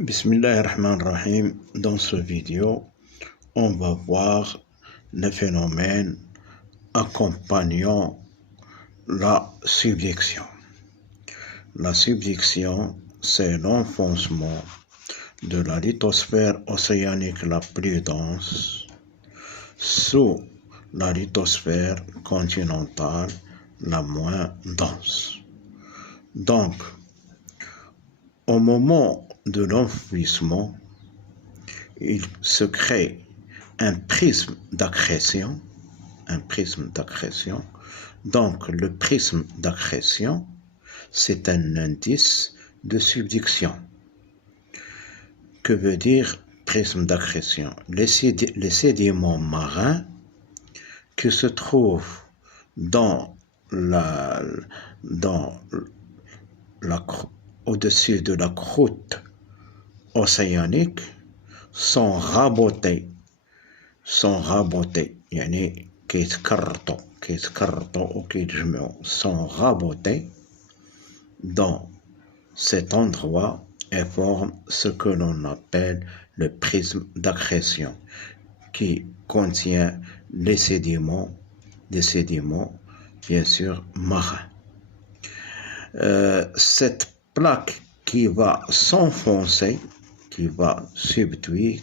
Bismillahirrahmanirrahim. Dans ce vidéo, on va voir le phénomène accompagnant la subduction. La subduction, c'est l'enfoncement de la lithosphère océanique la plus dense sous la lithosphère continentale la moins dense. Donc, au moment de l'enfouissement, il se crée un prisme d'accrétion. Donc, le prisme d'accrétion, c'est un indice de subduction. Que veut dire prisme d'accrétion? Les sédiments marins qui se trouvent au-dessus de la croûte océanique sont rabotés, يعني كيتكرطوا أو كيتجمعوا, sont rabotés dans cet endroit et forment ce que l'on appelle le prisme d'accrétion, qui contient des sédiments bien sûr marins. Cette plaque qui va s'enfoncer, qui va subduire,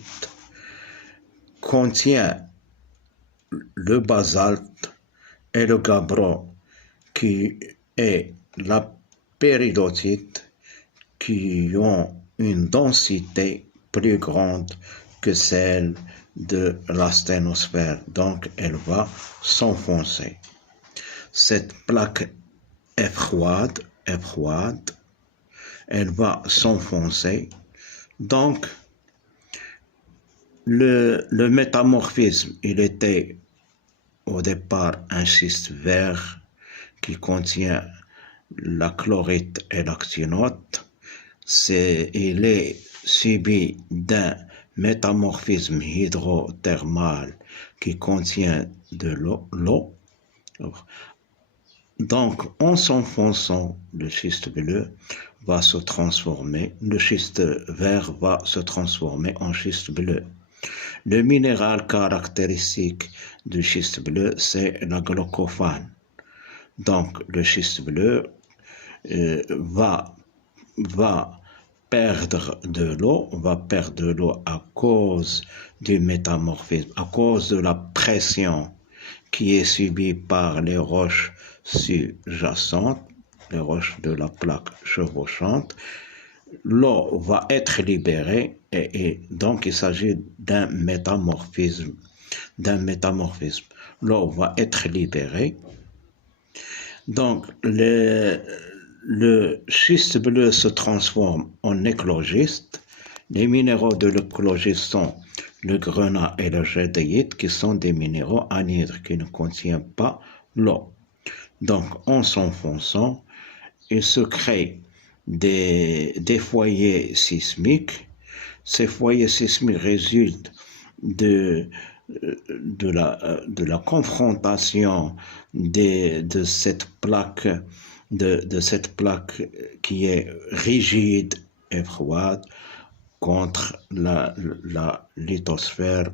contient le basalte et le gabbro, qui est la péridotite, qui ont une densité plus grande que celle de la sténosphère. Donc, elle va s'enfoncer. Cette plaque est froide, elle va s'enfoncer. Donc, le métamorphisme, il était au départ un schiste vert qui contient la chlorite et l'actinote. Il est subi d'un métamorphisme hydrothermal qui contient de l'eau. Donc, en s'enfonçant, le schiste bleu va se transformer, le schiste vert va se transformer en schiste bleu. Le minéral caractéristique du schiste bleu, c'est la glaucophane. Donc, le schiste bleu va perdre de l'eau à cause du métamorphisme, à cause de la pression qui est subie par les roches sous-jacentes, les roches de la plaque chevauchante. L'eau va être libérée et donc il s'agit d'un métamorphisme. L'eau va être libérée. Donc le schiste bleu se transforme en éclogiste. Les minéraux de l'éclogiste sont le grenat et le jadéite, qui sont des minéraux anhydres qui ne contiennent pas l'eau. Donc, en s'enfonçant, il se crée des foyers sismiques. Ces foyers sismiques résultent de la confrontation de cette plaque qui est rigide et froide contre la lithosphère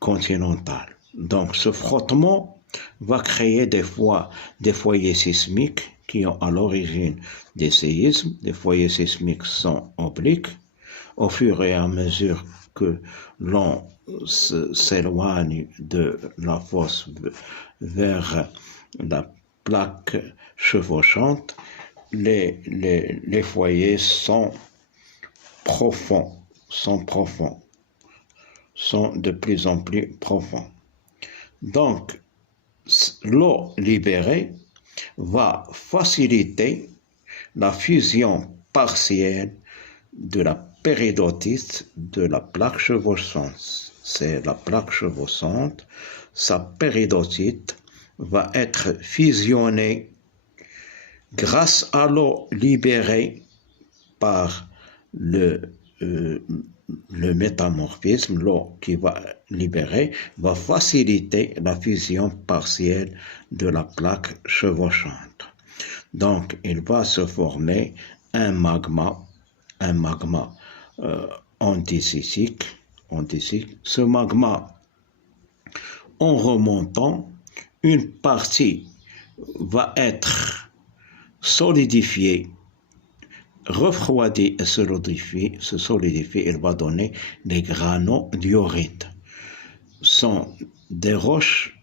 continentale. Donc, ce frottement va créer des foyers sismiques qui ont à l'origine des séismes. Les foyers sismiques sont obliques. Au fur et à mesure que l'on s'éloigne de la fosse vers la plaque chevauchante, les foyers sont de plus en plus profonds. Donc, l'eau libérée va faciliter la fusion partielle de la péridotite de la plaque chevauchante. C'est la plaque chevauchante, sa péridotite va être fusionnée grâce à l'eau libérée par le métamorphisme. L'eau qui va libérer va faciliter la fusion partielle de la plaque chevauchante. Donc, il va se former un magma andésite. Ce magma, en remontant, une partie va être solidifiée, refroidie et se solidifie, elle va donner des granodiorites. Ce sont des roches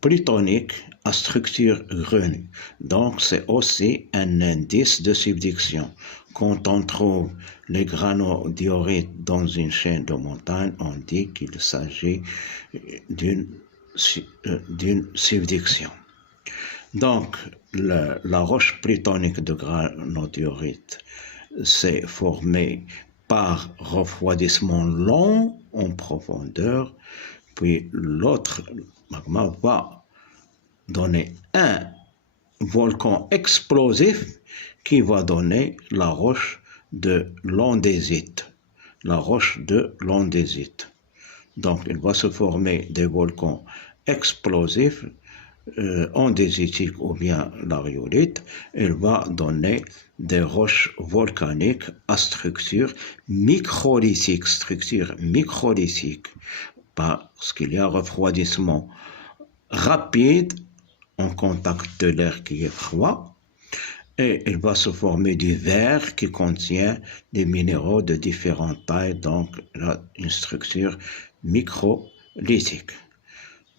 plutoniques à structure grenue. Donc, c'est aussi un indice de subduction. Quand on trouve les granodiorites dans une chaîne de montagne, on dit qu'il s'agit d'une subduction. Donc, la roche plutonique de granodiorite s'est formée par refroidissement lent en profondeur, puis l'autre magma va donner un volcan explosif qui va donner la roche de l'andésite. Donc, il va se former des volcans explosifs, andésitiques ou bien l'ariolite. Il va donner des roches volcaniques à structure microlithique, parce qu'il y a refroidissement rapide en contact de l'air qui est froid, et il va se former du verre qui contient des minéraux de différentes tailles, donc une structure microlithique.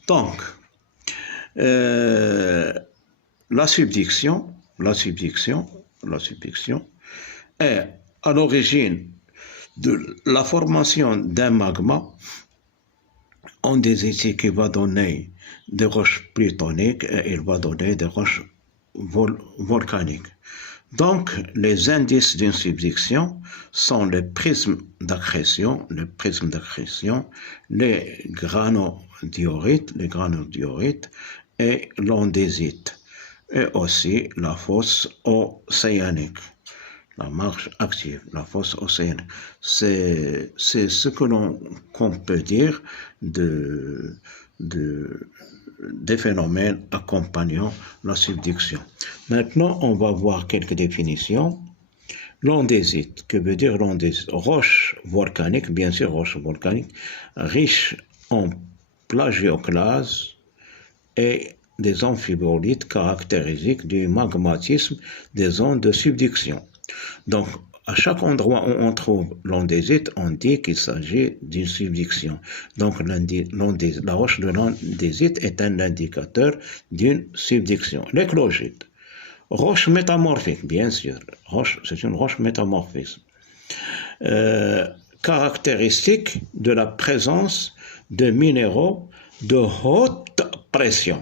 Donc, la subduction est à l'origine de la formation d'un magma andésite qui va donner des roches plutoniques et il va donner des roches volcaniques. Donc, les indices d'une subduction sont les prismes d'accrétion, les granodiorites et l'andésite, et aussi la fosse océanique, la marge active, la fosse océanique. C'est ce qu'on peut dire des phénomènes accompagnant la subduction. Maintenant, on va voir quelques définitions. L'andésite, que veut dire l'andésite? Roche volcanique, bien sûr, roche volcanique, riche en plagioclase et des amphibolites caractéristiques du magmatisme des zones de subduction. Donc, à chaque endroit où on trouve l'andésite, on dit qu'il s'agit d'une subduction. Donc, la roche de l'andésite est un indicateur d'une subduction. L'éclogite, roche métamorphique, bien sûr. C'est une roche métamorphique. Caractéristique de la présence de minéraux de haute pression.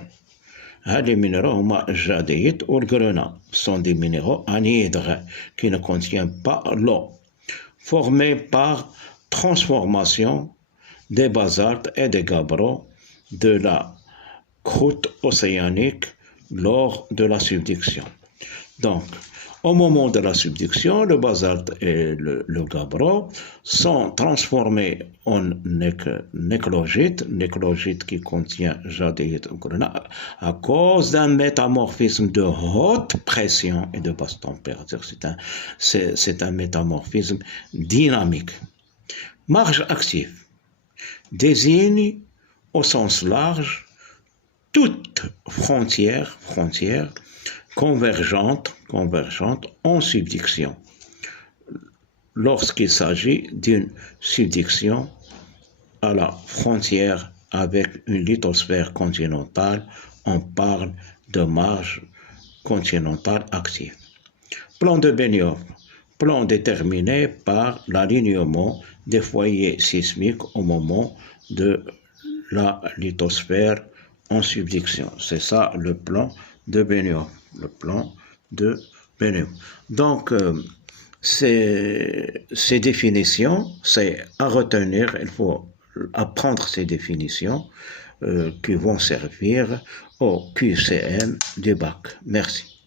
Les minéraux jadéites ou grenat sont des minéraux anhydres qui ne contiennent pas l'eau, formés par transformation des basaltes et des gabbros de la croûte océanique lors de la subduction. Donc, au moment de la subduction, le basalte et le gabbro sont transformés en néclogite qui contient jadéite ou grenat, à cause d'un métamorphisme de haute pression et de basse température. C'est un métamorphisme dynamique. Marge active désigne au sens large toute frontière convergente en subduction. Lorsqu'il s'agit d'une subduction à la frontière avec une lithosphère continentale, on parle de marge continentale active. Plan de Benioff, plan déterminé par l'alignement des foyers sismiques au moment de la lithosphère en subduction. C'est ça le plan de Benioff. Donc, ces définitions, c'est à retenir, il faut apprendre ces définitions qui vont servir au QCM du bac. Merci.